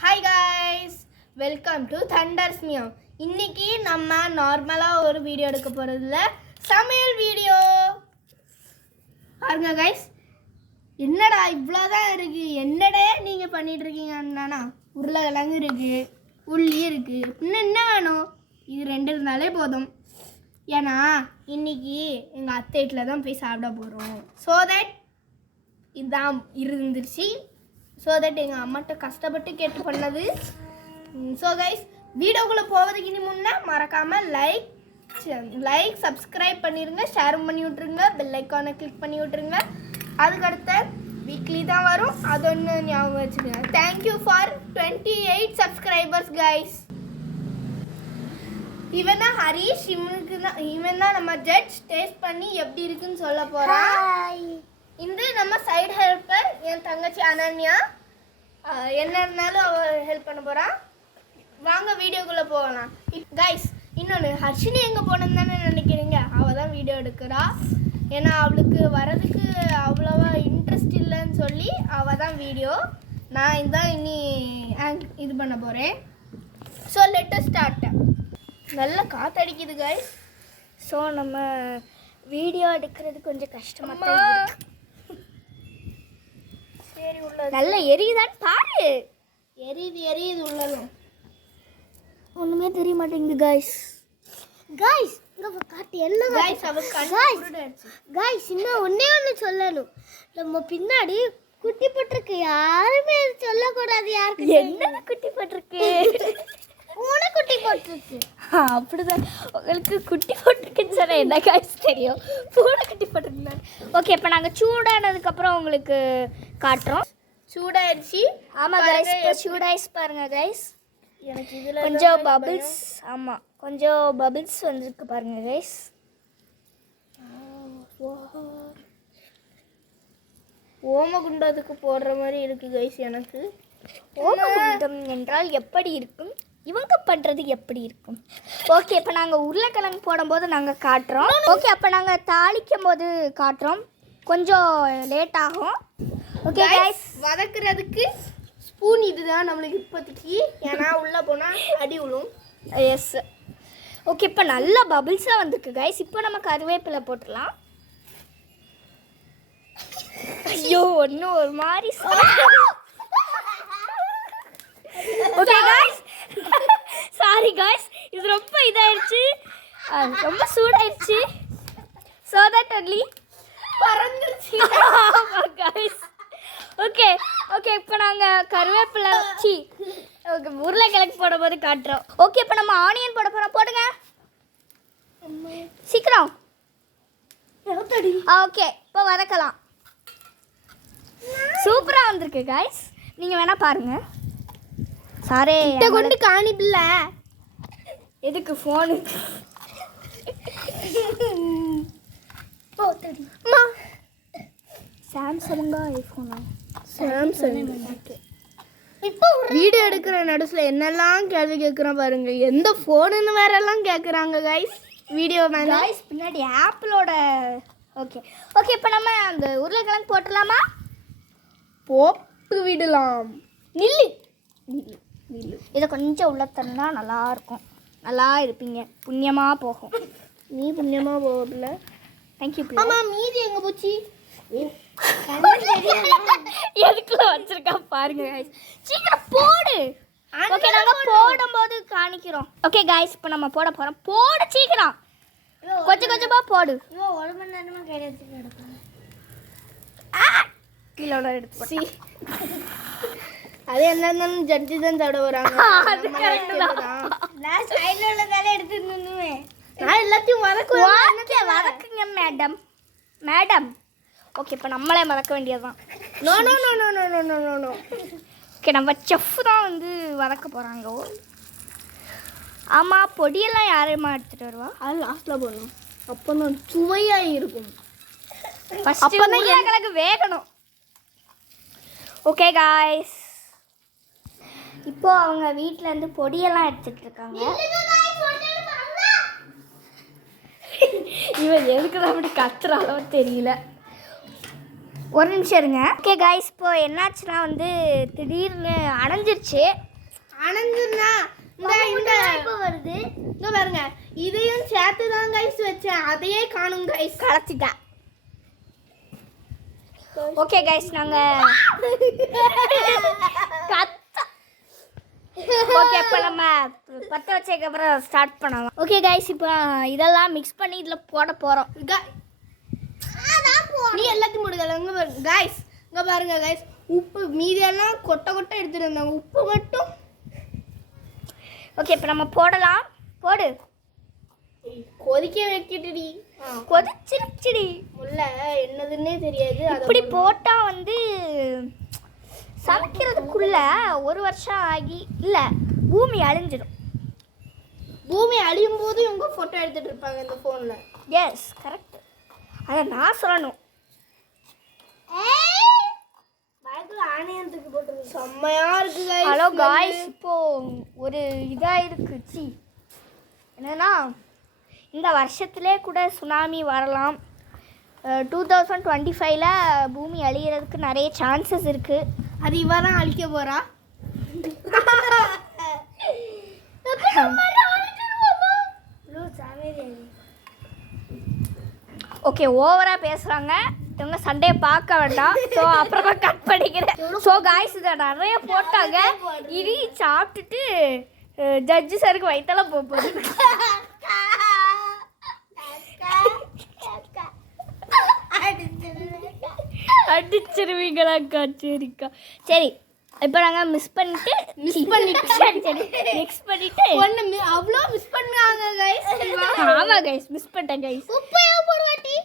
Hi guys, welcome to thunders meow. இன்னைக்கு நம்ம நார்மலாக ஒரு வீடியோ எடுக்க போகிறதில்ல, சமையல் வீடியோ. பாருங்க காய்ஸ், என்னடா இவ்வளோதான் இருக்குது, என்னடா நீங்கள் பண்ணிகிட்ருக்கீங்க அண்ணா? உருளைக்கிழங்கு இருக்குது, உள்ளி இருக்குது, இன்னும் என்ன வேணும்? இது 2 இருந்தாலே போதும். ஏன்னா இன்னைக்கு எங்கள் அத்தை வீட்டில் தான் போய் சாப்பிட போகிறோம். ஸோ தட் இதுதான் இருந்துருச்சு. ஸோ தட் எங்கள் அம்மாட்ட கஷ்டப்பட்டு கேட்டு பண்ணது. ஸோ கைஸ், வீடியோக்குள்ளே போவதுக்கு இனி முன்னே மறக்காமல் லைக் சப்ஸ்கிரைப் பண்ணிடுங்க, ஷேரும் பண்ணி விட்ருங்க, பெல் ஐக்கானை கிளிக் பண்ணி விட்ருங்க. அதுக்கடுத்த வீக்லி தான் வரும், அது ஒன்று ஞாபகம் வச்சுக்கோங்க. Thank you for 28 subscribers guys. இவன் தான் ஹரிஷ், இவன் தான் நம்ம ஜட்ஜ். டேஸ்ட் பண்ணி எப்படி இருக்குன்னு சொல்ல போகிறான். இந்த நம்ம சைடு ஹெல்ப்பர் என் தங்கச்சி அனன்யா. என்ன இருந்தாலும் அவள் ஹெல்ப் பண்ண போகிறான். வாங்க வீடியோக்குள்ளே போகலாம். கைஸ், இன்னொன்று, ஹர்ஷினி எங்கே போனோன்னு தானே நினைக்கிறீங்க? அவள் தான் வீடியோ எடுக்கிறா. ஏன்னா அவளுக்கு வரதுக்கு அவ்வளோவா இன்ட்ரெஸ்ட் இல்லைன்னு சொல்லி அவள் தான் வீடியோ. நான் இதான் இனி இது பண்ண போகிறேன். So lettuce start. நல்லா காற்றடிக்குது கைஸ். ஸோ நம்ம வீடியோ எடுக்கிறது கொஞ்சம் கஷ்டமாக தான். சரி, உள்ள நல்ல எரியுதான்னு பாரு. எரியுது உள்ளதும் ஒண்ணுமே தெரிய மாட்டேங்குது கைஸ். இங்க காட்டு என்ன கைஸ்? கைஸ், இன்னும் ஒண்ணே ஒன்று சொல்லணும். நம்ம பின்னாடி குட்டி போட்டிருக்கு, யாருமே சொல்லக்கூடாது. யாருக்கு என்ன குட்டி போட்டிருக்கு? பூனை குட்டி போட்டிருக்கு. அப்படிதான், உங்களுக்கு குட்டி போட்டிருக்குன்னு சொன்னால் என்ன காய்ச்சி தெரியும்? பூனை குட்டி போட்டிருக்கேன். ஓகே, இப்போ நாங்கள் சூடானதுக்கப்புறம் உங்களுக்கு காட்டுறோம். சூடாயிடுச்சு. ஆமாம் கைஸ், இப்போ சூடாயிடுச்சு பாருங்க கைஸ். எனக்கு இதில் கொஞ்சம் பபிள்ஸ், ஆமாம் கொஞ்சம் பபிள்ஸ் வந்துருக்கு பாருங்க கைஸ். ஓமகுண்டத்துக்கு போடுற மாதிரி இருக்குது கைஸ். எனக்கு ஓமகுண்டம் என்றால் எப்படி இருக்கும், இவங்க பண்ணுறது எப்படி இருக்கும்? ஓகே, இப்போ நாங்கள் உருளைக்கிழங்கு போடும்போது நாங்கள் காட்டுறோம். ஓகே, அப்போ நாங்கள் தாளிக்கும் போது காட்டுறோம். கொஞ்சம் லேட் ஆகும். ஓகே கைஸ், வதக்குறதுக்கு ஸ்பூன் இதுதான் நம்மளுக்கு இப்போதைக்கு. ஏன்னா உள்ளே போனால் அடி விழும். எஸ். ஓகே, இப்போ நல்லா பபிள்ஸாக வந்திருக்கு கைஸ். இப்போ நம்ம கருவேப்பிலை போட்டுடலாம். ஐயோ, ஒன்று ஒரு மாதிரி. ஓகே கைஸ், சாரி கைஸ், இது ரொம்ப இதாயிடுச்சு, ரொம்ப சூடாயிடுச்சு. ஸோ தட் ஒன்லி பறந்துருச்சு கைஸ். ஓகே, இப்போ நாங்கள் கருவேப்பிலை வச்சு ஓகே உருளைக்கிழங்கு போடும்போது காட்டுறோம். ஓகே, இப்போ நம்ம ஆனியன் போட போகிறோம். போடுங்க சீக்கிரம். ஓகே, இப்போ வதக்கலாம். சூப்பராக வந்திருக்கு கைஸ், நீங்கள் வேணால் பாருங்கள். சாரே கொண்டு காணிப்பில்ல, எதுக்கு ஃபோனு? சாம்சங்கா ஐஃபோனா? சாம்சங். இப்போ வீடியோ எடுக்கிற நடுவில் என்னெல்லாம் கேள்வி கேட்குறோம் பாருங்க. எந்த ஃபோனுன்னு வேறெல்லாம் கேட்குறாங்க கைஸ். வீடியோ கைஸ் பின்னாடி ஆப்பிளோட. ஓகே, இப்போ நம்ம அந்த உருளைக்கிழங்கு போட்டுடலாமா? போட்டு விடலாம். நில்லு. இதை கொஞ்சம் உள்ள தந்தா நல்லாயிருக்கும். நல்லா இருப்பீங்க, புண்ணியமாக போகும். நீ புண்ணியமாக போகல. தேங்க்யூ. ஆமாம், மீதி எங்கே போச்சு? எதுக்குள்ள வச்சிருக்கா பாருங்க கைஸ். சீக்கிரம் போடு. ஓகே, நாங்கள் போடும்போது காணிக்கிறோம். ஓகே கைஸ், இப்போ நம்ம போட போகிறோம். போடு சீக்கிரம், கொஞ்சமாக போடு. 1 மணி நேரமாக கிடையாது. கிலோட எடுத்து அது என்னன்னு ஜட்ஜி தான் சாப்பிட வராங்க. அது கரெக்ட் தான். நான் சைடுல உள்ளதால எடுத்துன்னு நான் எல்லாத்தையும் வதக்குங்க மேடம். ஓகே, இப்போ நம்மளே வதக்க வேண்டியதுதான். நோ. ஓகே, நம்ம செஃப் தான் வந்து வதக்க போகிறாங்க. ஆமாம், பொடியெல்லாம் யாரையுமா எடுத்துகிட்டு வருவா? அது லாஸ்ட்டில் போடணும், அப்போ தான் சுவையாக இருக்கும். ஃபஸ்ட்டு உருளைக்கிழங்கு வேகணும். ஓகே காய்ஸ், இப்போ அவங்க வீட்டில் இருந்து பொடியெல்லாம் எடுத்துகிட்டு இருக்காங்க. இவன் எதுக்கு தான் அப்படி கத்துற அளவு தெரியல. ஒரு நிமிஷம் இருங்க. ஓகே காய்ஸ், இப்போ என்னாச்சுன்னா வந்து திடீர்னு அணைஞ்சிருச்சு. அணைஞ்சுன்னா இப்போ வருது. இங்கே பாருங்க, இதையும் சேர்த்து தான் கைஸ் வச்சேன், அதையே காணும் கைஸ், கலத்திட்டேன். ஓகே கைஸ், நாங்கள் ஓகே இப்போ நம்ம பற்ற வச்சதுக்கப்புறம் ஸ்டார்ட் பண்ணலாம். ஓகே கைஸ், இப்போ இதெல்லாம் மிக்ஸ் பண்ணி இதில் போட போகிறோம். நீ எல்லாத்தையும் போடுங்க. இங்கே பாருங்க கைஸ், இங்கே பாருங்க கைஸ், உப்பு மீதியெல்லாம் கொட்டை கொட்டை எடுத்துகிட்டு வந்தாங்க, உப்பு மட்டும். ஓகே இப்போ நம்ம போடலாம். போடு. கொதிக்க வைக்கிட்டுடி. கொதிச்சிருச்சுடி. உள்ள என்னதுன்னே தெரியாது. இப்படி போட்டால் வந்து சமைக்கிறதுக்குள்ள ஒரு வருஷம் ஆகி இல்லை பூமி அழிஞ்சிடும். பூமி அழியும் போது இவங்க ஃபோட்டோ எடுத்துகிட்டு இருப்பாங்க இந்த ஃபோனில். எஸ் கரெக்ட், அதை நான் சொல்லணும். ஆணையத்துக்கு போட்டு செம்மையா இருக்கு. ஹலோ காய்ஸ், இப்போ ஒரு இதாக இருக்குச்சு என்னன்னா, இந்த வருஷத்துலே கூட சுனாமி வரலாம். 2025ல் பூமி அழிகிறதுக்கு நிறைய சான்சஸ் இருக்குது. அது இவ தான் அழிக்க போகிறா. ஓகே, ஓவராக பேசுகிறாங்க இவங்க, சண்டையை பார்க்க வேண்டாம். ஸோ அப்புறமா கட் பண்ணிக்கிறேன். ஸோ காய்ஸ், இதை நிறைய போட்டாங்க. இனி சாப்பிட்டுட்டு ஜட்ஜு சருக்கு வயிற்றெல்லாம் போகுது. அடிச்சிருவீங்களா? சரிக்கா, சரி. இப்போ நாங்கள் மிக்ஸ் பண்ணிட்டு ஒன்று அவ்வளோ மிஸ் பண்ணாங்க கைஸ். ஆமாம் கைஸ், மிஸ் பண்ணிட்டேன் கைஸ். உப்பு போடுவாட்டி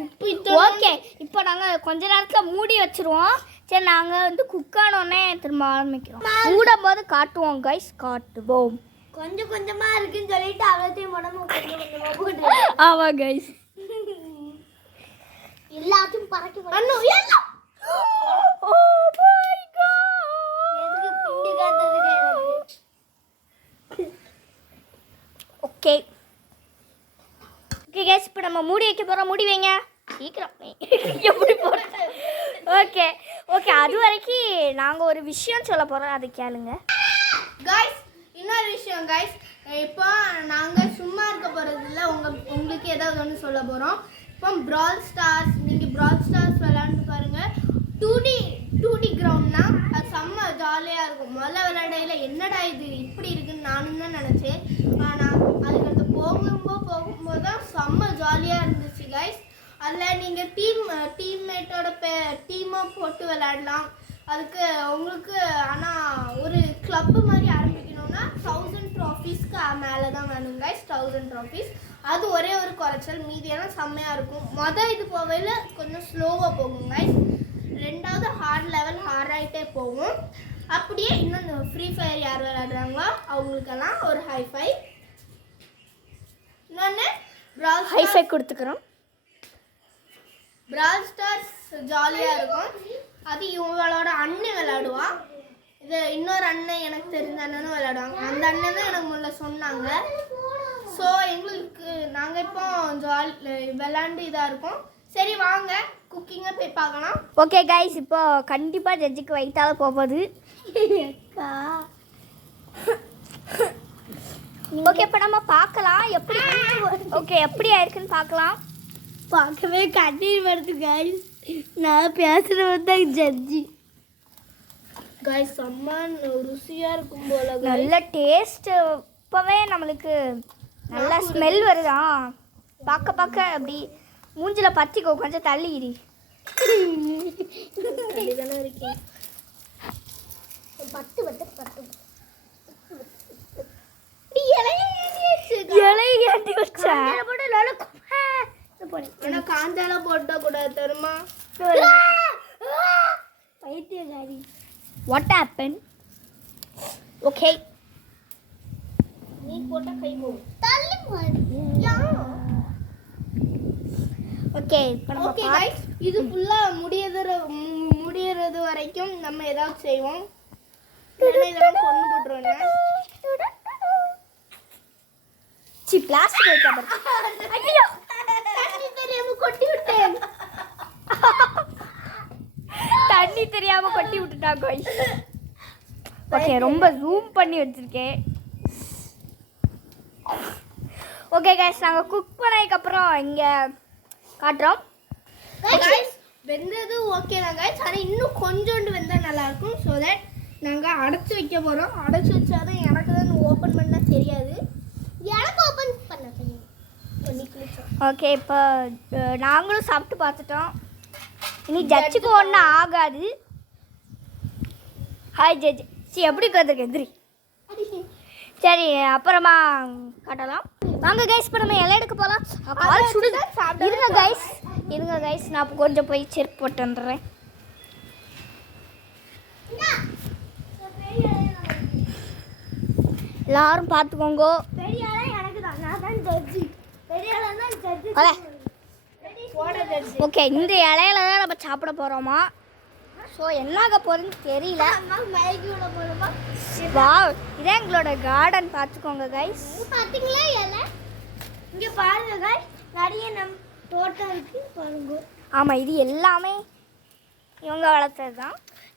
உப்பு. ஓகே, இப்போ நாங்கள் கொஞ்ச நேரத்தில் மூடி வச்சுருவோம். சரி, நாங்கள் வந்து குக் ஆனோடனே திரும்ப ஆரம்பிக்கிறோம். மூடும் போது காட்டுவோம் கைஸ், காட்டுவோம். கொஞ்சம் கொஞ்சமாக இருக்குன்னு சொல்லிட்டு அவ்வளோத்தையும் உடம்பு கொஞ்சம் கொஞ்சமாக போட்டு. ஆமாம் கைஸ், எல்லாத்தையும் பறக்கி ஓகே ஓகே கேஸ், இப்போ நம்ம மூடி வைக்க போகிறோம். மூடி வைங்க சீக்கிரம். எப்படி போடுறது? ஓகே ஓகே, அது வரைக்கும் நாங்கள் ஒரு விஷயம் சொல்ல போகிறோம், அது கேளுங்க காய்ஸ். இன்னொரு விஷயம் காய்ஸ், இப்போ நாங்கள் சும்மா இருக்க போகிறதில்ல, உங்களுக்கு ஏதாவது ஒன்று சொல்ல போகிறோம். இப்போ பிரால் ஸ்டார்ஸ், நீங்கள் பிரால் ஸ்டார்ஸ் விளையாண்டு பாருங்கள். 2D கிரவுண்ட்னா அது செம்ம ஜாலியாக இருக்கும். முதல்ல விளையாடையில என்னடா இது இப்படி இருக்குன்னு நானும் தான் நினச்சேன். ஆனால் அதுக்கடுத்து போகும்போது தான் செம்ம ஜாலியாக இருந்துச்சு கைஸ். அதில் நீங்கள் டீம்மேட்டோட டீமாக போட்டு விளையாடலாம். அதுக்கு உங்களுக்கு ஆனால் ஒரு கிளப்பு மாதிரி ஆரம்பிக்கணும்னா 1000 ட்ராஃபீஸ்க்கு மேலே தான் வேணும் கைஸ். 1000 ட்ராஃபீஸ். அது ஒரே ஒரு குறைச்சல், மீதியெல்லாம் செம்மையாக இருக்கும். இது போகையில் கொஞ்சம் ஸ்லோவாக போகும் கைஸ். ரெண்டாவது ஹார்ட் ஆகிட்டே போகும். அப்படியே இன்னும் ஃப்ரீ ஃபயர் யார் விளையாடுறாங்களோ அவங்களுக்கெல்லாம் ஒரு ஹைஃபை. இன்னொன்று ஹைஃபை கொடுத்துக்கிறோம். பிரால் ஸ்டார்ஸ் ஜாலியாக இருக்கும். அது இவங்களோட அண்ணன் விளையாடுவான். இது இன்னொரு அண்ணன், எனக்கு தெரிஞ்ச அண்ணனும் விளையாடுவாங்க. அந்த அண்ணன் தான் எனக்கு முன்ன சொன்னாங்க. ஸோ எங்களுக்கு நாங்கள் இப்போ விளையாண்டு இதாக இருக்கும். சரி வாங்க குக்கிங்கை போய் பார்க்கலாம். ஓகே கைஸ், இப்போ கண்டிப்பாக ஜட்ஜுக்கு வயிற்றால போகுது. ஓகே, இப்போ நம்ம பார்க்கலாம் எப்படி. ஓகே, எப்படி ஆயிருக்குன்னு பார்க்கலாம். பார்க்கவே கண்ணீர் வருது கைஸ். நான் பேசுகிறது தான் ஜட்ஜி கைஸ். செம்ம ருசியாக இருக்கும் போல, நல்ல டேஸ்ட்டு. இப்போவே நம்மளுக்கு நல்லா ஸ்மெல் வருதா? பார்க்க அப்படி மூஞ்சில் பற்றிக்கோ, கொஞ்சம் தள்ளிடி. தானே இருக்கேன். பத்து இலையாட்டி வச்சா காஞ்சால போட்டா கூட தருமா? பைத்தியக்காரி. What happen? ஓகே, நீ போட்டா கை போகும். தள்ளி மாறியா? ஓகே, ஓகே गाइस, இது ஃபுல்லா முடியறது வரைக்கும் நம்ம ஏதாவது செய்வோம். இதெல்லாம் கொண்டு போட்டுறோம். சி பிளாஸ்டிக் வைக்க பாரு. ஐயோ, தண்ணி தெரியாம கொட்டி விட்டேன். தண்ணி தெரியாமல் கொட்டி விட்டுட்டாங்க கைஸ். ஓகே, ரொம்ப ஜூம் பண்ணி வச்சுருக்கேன். ஓகே கைஸ், நாங்கள் குக் பண்ணதுக்கப்புறம் இங்கே காட்டுறோம். கைஸ் வெந்தது ஓகே தான் கைஸ், ஆனால் இன்னும் கொஞ்சோண்டு வெந்தால் நல்லாயிருக்கும். ஸோ தட் நாங்கள் அடைச்சி வைக்க போகிறோம். அடைச்சி வச்சாதான் எனக்கு தான் ஓப்பன் பண்ண தெரியாது. எனக்கு ஓப்பன் பண்ண தெரியும். ஓகே, இப்போ நாங்களும் சாப்பிட்டு பார்த்துட்டோம். இனி ஜட்ஜுக்கு ஒன்றும் ஆகாது. Hi judge. சரி, எப்படி உட்காந்துருக்கு எதிரி. சரி, அப்புறமா காட்டலாம். வாங்க கைஸ், இப்போ நம்ம இலை எடுக்க போகலாம். கால் சுடுது. இருங்க கைஸ், நான் இப்போ கொஞ்சம் போய் செருப்பு போட்டு வந்துடுறேன். எல்லாரும் பார்த்துக்கோங்க. ஓகே, இந்த இலையில தான் நம்ம சாப்பிட போகிறோமா? ஸோ என்னாக போகிறதுன்னு தெரியல. வா, இதான் எங்களோட கார்டன், பார்த்துக்கோங்க கைஸ். பார்த்தீங்களா இலை? இங்கே பாருங்க கைஸ், நிறைய நம் தோட்டம் இருக்குது பாருங்க. ஆமாம், இது எல்லாமே இவங்க வளர்த்தது தான்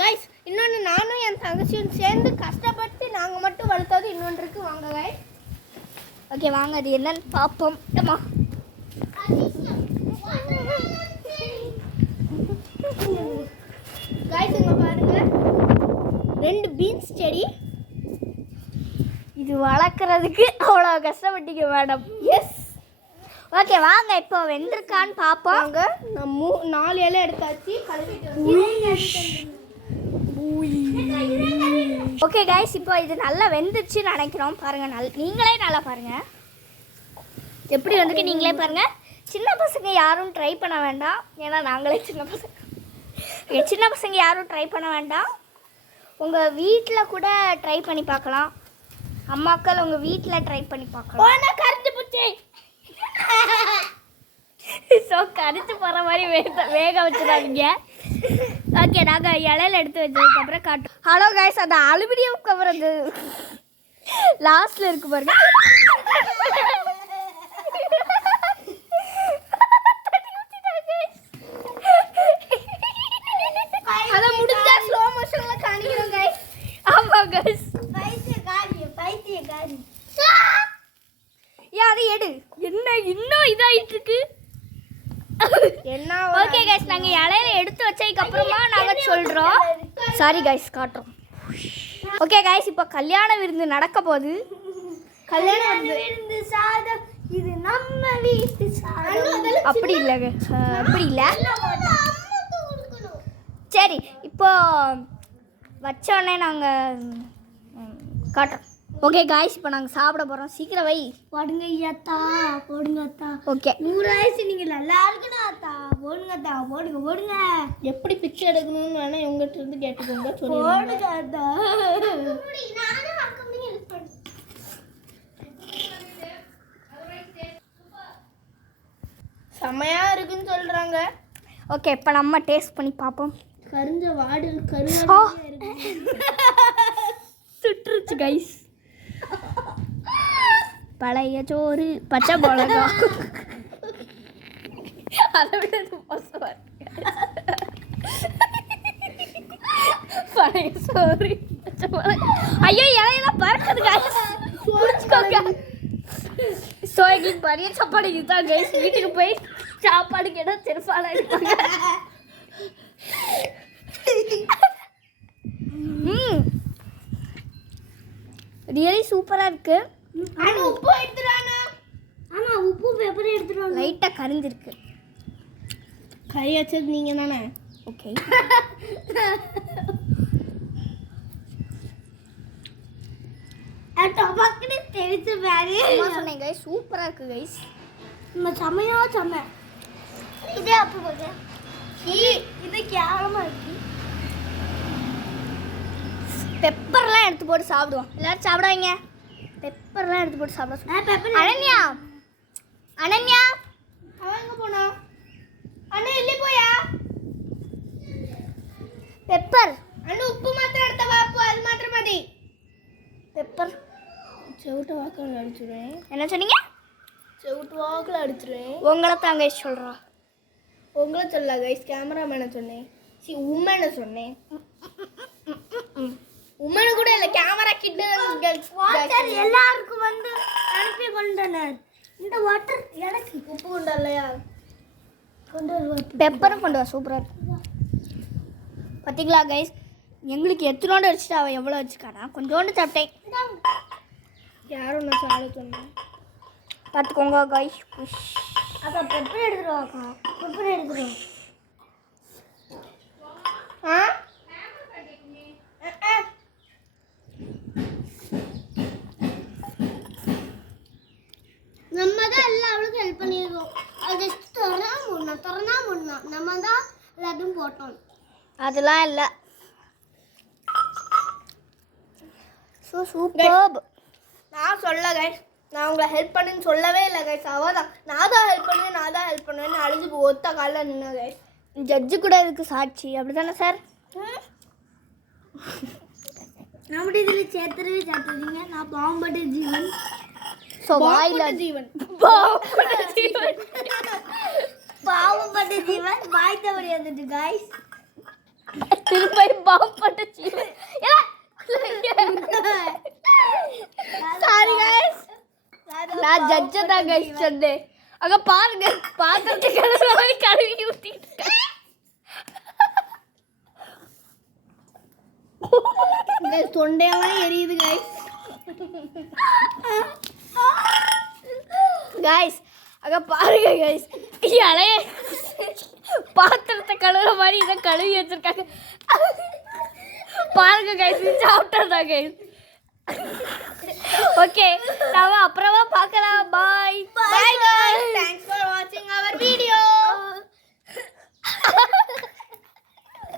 கைஸ். இன்னொன்று நானும் என் தங்கச்சியும் சேர்ந்து கஷ்டப்பட்டு நாங்கள் மட்டும் வளர்த்தது இன்னொன்று இருக்குது. வாங்க கைஸ். ஓகே, வாங்க அது என்னன்னு பார்ப்போம். அம்மா கைஸ், இங்கே பாருங்க, 2 பீன்ஸ் செடி. இது வளர்க்குறதுக்கு அவ்வளோ கஷ்டப்பட்டீங்க மேடம். எஸ். ஓகே, வாங்க இப்போ வெந்திருக்கான்னு பார்ப்போம். வாங்க, நான் 4 இலை எடுத்தாச்சு, கழுவிட்டு. ஓகே கைஸ், இப்போ இது நல்லா வெந்துருச்சுன்னு நினைக்கிறோம். பாருங்கள், நீங்களே நல்லா பாருங்கள் எப்படி வந்துட்டு நீங்களே பாருங்கள். சின்ன பசங்க யாரும் ட்ரை பண்ண வேண்டாம், ஏன்னா நாங்களே சின்ன பசங்க யாரும் ட்ரை பண்ண வேண்டாம். உங்கள் வீட்டில் கூட ட்ரை பண்ணி பார்க்கலாம். அம்மாக்கள் உங்கள் வீட்டில் ட்ரை பண்ணி பார்க்கலாம். கரைஞ்சி போச்சு. ஸோ கரைச்சி போகிற மாதிரி வேக வச்சுடாதீங்க. ஓகே, நாங்கள் இலையில எடுத்து வச்சதுக்கப்புறம் காட்டுறோம். ஹலோ கைஸ், அந்த அலுமினியம் கவர் அது லாஸ்ட்டில் இருக்கு பாருங்க. அதை முடிஞ்சா ஸ்லோ மோஷன்ல காணிக்கிறோம் கைஸ். ஆமாம் கைஸ். பைத்தியக்காரி. ஏன் அதை எடு. என்ன இன்னும் இதாகிட்டு இருக்கு. என்ன? ஓகே கைஸ், நாங்கள் இலையில எடுத்து வச்சதுக்கப்புறமா நாங்கள் சொல்கிறோம். சாரி கைஸ், காட்டுறோம். ஓகே கைஸ், இப்போ கல்யாண விருந்து நடக்க போகுது. கல்யாண விருந்து சாதம், இது நம்ம வீட்டு சாதம். அப்படி இல்லைங்க, அப்படி இல்லை. சரி, இப்போ வச்சோடனே நாங்கள் காட்டுறோம். ஓகே காய்ஸ், இப்போ நாங்கள் சாப்பிட போகிறோம். சீக்கிரம் வை. போடுங்க ஐயாத்தா, போடுங்க அத்தா. ஓகே, 100 வயசு நீங்கள் நல்லா இருக்கணும் அத்தா. போடுங்க அத்தா, போடுங்க போடுங்க. எப்படி பிச்சை எடுக்கணும்னு வேணா இவங்ககிட்ட இருந்து கேட்டுக்கோங்க. போடுங்க அத்தா. செமையா இருக்குன்னு சொல்றாங்க. ஓகே, இப்போ நம்ம டேஸ்ட் பண்ணி பார்ப்போம். கருஞ்ச வாடு கருவாடு சுட்டுருச்சு கைஸ். பழைய சோறு, பச்சை மிளகா, அதை விட மோசமாக பழைய சோறு, பச்சை மிளகா. ஐயோ, இலையெல்லாம் பறக்குது கைஸ், குடிச்சுக்கோங்க. ஸோ எங்களுக்கு பெரிய சாப்பாடு இதுதான் கைஸ். வீட்டுக்கு போய் சாப்பாடு கேட்டால் செருப்பால இருப்பாங்க. ரியலி சூப்பராக இருக்கு. உப்பு எடுத்துறானா? ஆமா, உப்பு பேப்பர் எடுத்துறானா? லைட்டாக கரிஞ்சிருக்கு. கறி வச்சது நீங்க தானே? ஓகே. டபாக்குன்னு தெரிச்சு வேறு சொன்னேன் கைஸ், சூப்பராக இருக்கு கைஸ். நம்ம செமையா செம்ம. இதே அப்போ போங்க. இது கேவலமா இருக்கு. பெப்பர்லாம் எடுத்து போட்டு சாப்பிடுவோம். எல்லாரும் சாப்பிடுவாங்க. பெப்பர்லாம் எடுத்து போட்டு சாப்பிடுவோம். அனன்யா, அனன்யா, அவன் எங்க போனா? அண்ணா இல்ல போயா? பெப்பர். அண்ணா உப்பு மாத்திரம் எடுத்த வாப்பு, அது மாத்திரம் மதி. பெப்பர் செவுட்டு வாக்கில் அடிச்சுடுவேன். என்ன சொன்னீங்க? செவுட்டு வாக்கில் அடிச்சுடுவேன். உங்களை தான் கைஸ் சொல்கிறா. உங்களை சொல்ல கைஸ், கேமராமேனை சொன்னேன். உண்மைன்னு சொன்னேன். உண்மைன்னு கூட இல்லை, கேமரா கிட்ட வாட்டர் எல்லாருக்கும் வந்து அனுப்பி கொண்டனர். இந்த வாட்டர் எனக்கு உப்பு கொண்டு இல்லையா? பெப்பரும் கொண்டு வா, சூப்பராக இருக்கும். பார்த்தீங்களா கைஸ், எங்களுக்கு எத்தனோண்டு வச்சுட்டு அவள் எவ்வளோ வச்சுக்கானா? கொஞ்சோண்டு சாப்பிட்டேன். யாரும் நான் சாப்பிட சொன்னேன். பார்த்துக்கோங்க கைஸ். அக்கா பெப்பர் எடுத்துருவாக்கா, பெப்பர் எடுத்துருவோம். ஆ நம்ம தான் எல்லா அவளுக்கும் ஹெல்ப் பண்ணியிருக்கோம். அது ஜஸ்ட் திறனா முன்னா நம்ம தான் எல்லாத்தையும் போட்டோம். அதெல்லாம் இல்லை. So super. நான் சொல்ல கைஸ், நான் உங்களை ஹெல்ப் பண்ணுன்னு சொல்லவே இல்லை கைஸ். அவள் தான் நான் தான் ஹெல்ப் பண்ணுவேன்னு அழிஞ்சு ஒத்த காலில் நின்று கைஸ். ஜட்ஜு கூட இதுக்கு சாட்சி, அப்படி தானே சார்? நான் மட்டும் இதில் சேர்த்துறவே சேர்த்துறீங்க. நான் பாம்பட்டு ஜீவன். ஸோ வாயில ஜீவன் பாவப்பட்ட ஜீவன் வாய்த்தபடி வந்துட்டு கைஸ். திருப்பி பாவப்பட்ட ஜீவன். சாரி கைஸ், நான் ஜட்ஜை தான் கைஸ் சொன்னேன். அங்க பாருங்க, பாத்திரத்தை கழுவுற மாதிரி கழுவி ஊத்திட்டு தொண்டையெல்லாம் எரியுது கைஸ். கைஸ் அங்க பாருங்க கைஸ், இலைய பாத்திரத்தை கழுவுற மாதிரி இதை கழுவி வச்சிருக்காங்க. பாருங்க கைஸ், சாப்பிட்டா கைஸ். ஓகே, நாம அப்புறமா பார்க்கலாம். பாய் Bye guys. Thanks for watching our video.